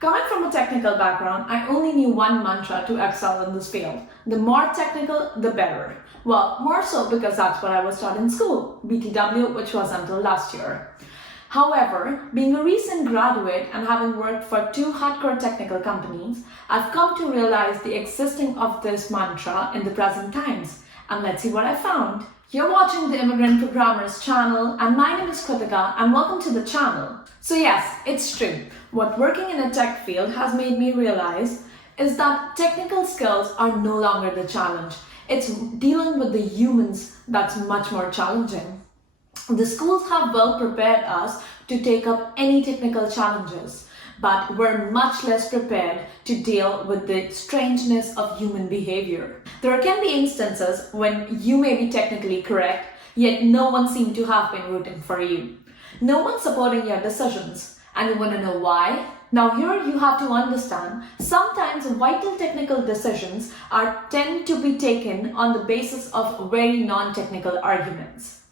Coming from a technical background, I only knew one mantra to excel in this field. The more technical, the better. Well, more so because that's what I was taught in school, BTW, which was until last year. However, being a recent graduate and having worked for 2 hardcore technical companies, I've come to realize the existing of this mantra in the present times. And let's see what I found. You're watching the Immigrant Programmers channel, and my name is Kritika, and welcome to the channel. So yes, it's true. What working in a tech field has made me realize is that technical skills are no longer the challenge. It's dealing with the humans that's much more challenging. The schools have well prepared us to take up any technical challenges, but we're much less prepared to deal with the strangeness of human behavior. There can be instances when you may be technically correct, yet no one seems to have been rooting for you. No one's supporting your decisions. And you want to know why? Now here you have to understand, sometimes vital technical decisions tend to be taken on the basis of very non-technical arguments.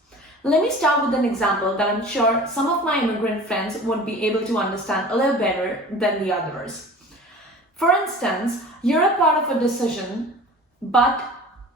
Let me start with an example that I'm sure some of my immigrant friends would be able to understand a little better than the others. For instance, you're a part of a decision, but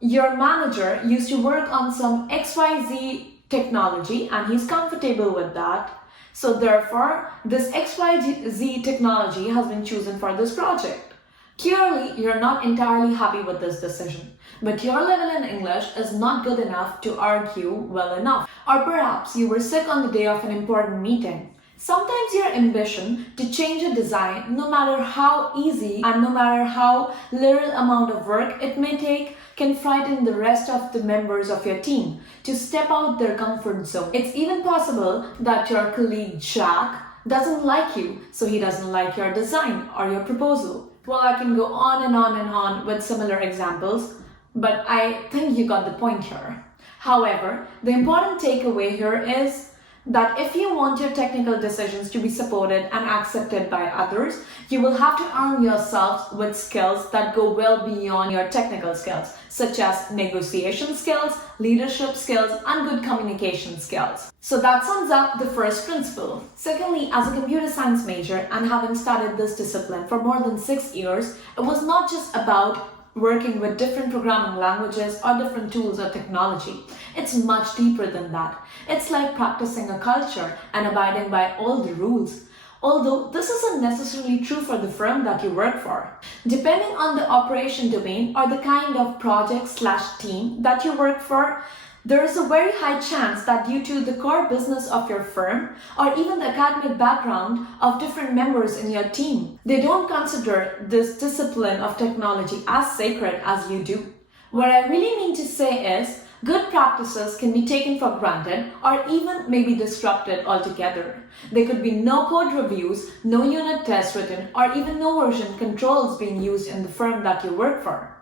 your manager used to work on some XYZ technology and he's comfortable with that. So therefore, this XYZ technology has been chosen for this project. Clearly, you're not entirely happy with this decision, but your level in English is not good enough to argue well enough. Or perhaps you were sick on the day of an important meeting. Sometimes your ambition to change a design, no matter how easy and no matter how little amount of work it may take, can frighten the rest of the members of your team to step out their comfort zone. It's even possible that your colleague Jack doesn't like you, so he doesn't like your design or your proposal. Well, I can go on and on and on with similar examples, but I think you got the point here. However, the important takeaway here is that if you want your technical decisions to be supported and accepted by others, you will have to arm yourselves with skills that go well beyond your technical skills, such as negotiation skills, leadership skills, and good communication skills. So that sums up the first principle. Secondly, as a computer science major and having studied this discipline for more than 6 years, it was not just about working with different programming languages or different tools or technology. It's much deeper than that. It's like practicing a culture and abiding by all the rules. Although this isn't necessarily true for the firm that you work for. Depending on the operation domain or the kind of project/team that you work for, there is a very high chance that due to the core business of your firm or even the academic background of different members in your team, they don't consider this discipline of technology as sacred as you do. What I really mean to say is, good practices can be taken for granted or even may be disrupted altogether. There could be no code reviews, no unit tests written, or even no version controls being used in the firm that you work for.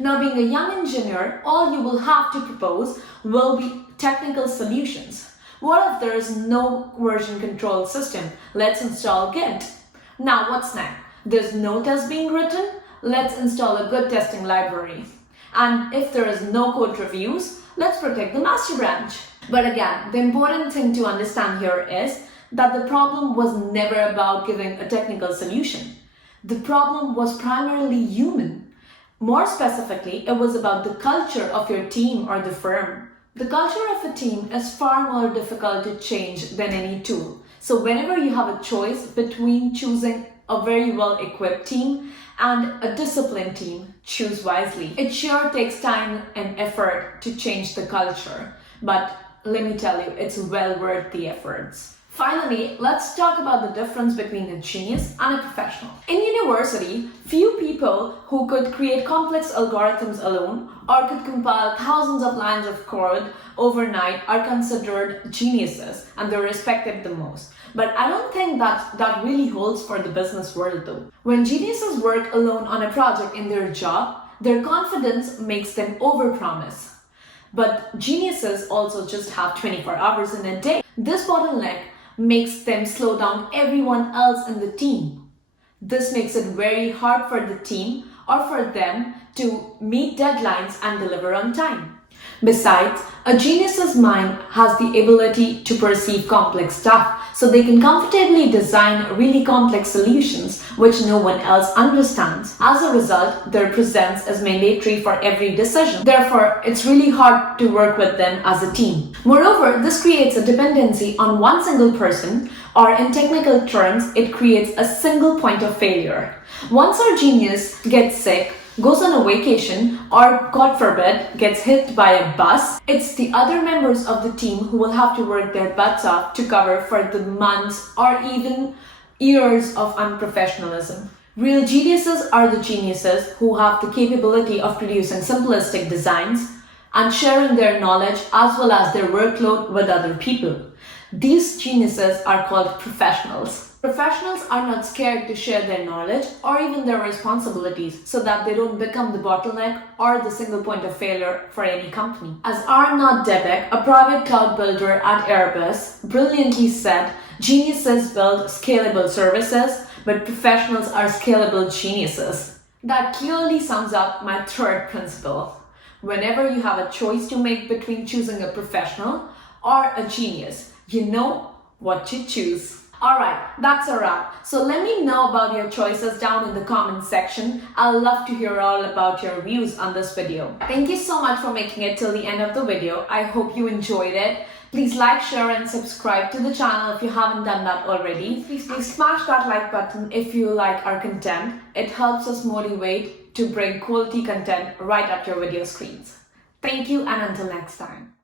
Now, being a young engineer, all you will have to propose will be technical solutions. What if there is no version control system? Let's install Git. Now, what's next? There's no test being written? Let's install a good testing library. And if there is no code reviews, let's protect the master branch. But again, the important thing to understand here is that the problem was never about giving a technical solution. The problem was primarily human. More specifically, it was about the culture of your team or the firm. The culture of a team is far more difficult to change than any tool. So whenever you have a choice between choosing a very well-equipped team and a disciplined team, choose wisely. It sure takes time and effort to change the culture, but let me tell you, it's well worth the efforts. Finally, let's talk about the difference between a genius and a professional. In university, few people who could create complex algorithms alone or could compile thousands of lines of code overnight are considered geniuses and they're respected the most. But I don't think that really holds for the business world though. When geniuses work alone on a project in their job, their confidence makes them overpromise. But geniuses also just have 24 hours in a day. This bottleneck makes them slow down everyone else in the team. This makes it very hard for the team or for them to meet deadlines and deliver on time. Besides, a genius's mind has the ability to perceive complex stuff, so they can comfortably design really complex solutions which no one else understands. As a result, their presence is mandatory for every decision. Therefore, it's really hard to work with them as a team. Moreover, this creates a dependency on one single person, or in technical terms, it creates a single point of failure. Once our genius gets sick, goes on a vacation, or God forbid, gets hit by a bus, it's the other members of the team who will have to work their butts off to cover for the months or even years of unprofessionalism. Real geniuses are the geniuses who have the capability of producing simplistic designs and sharing their knowledge as well as their workload with other people. These geniuses are called professionals. Professionals are not scared to share their knowledge or even their responsibilities so that they don't become the bottleneck or the single point of failure for any company. As Arnaud Debek, a private cloud builder at Airbus, brilliantly said, geniuses build scalable services, but professionals are scalable geniuses. That clearly sums up my third principle. Whenever you have a choice to make between choosing a professional or a genius, you know what to choose. Alright, that's a wrap. So let me know about your choices down in the comment section. I'll love to hear all about your views on this video. Thank you so much for making it till the end of the video. I hope you enjoyed it. Please like, share and subscribe to the channel if you haven't done that already. Please smash that like button if you like our content. It helps us motivate to bring quality content right at your video screens. Thank you and until next time.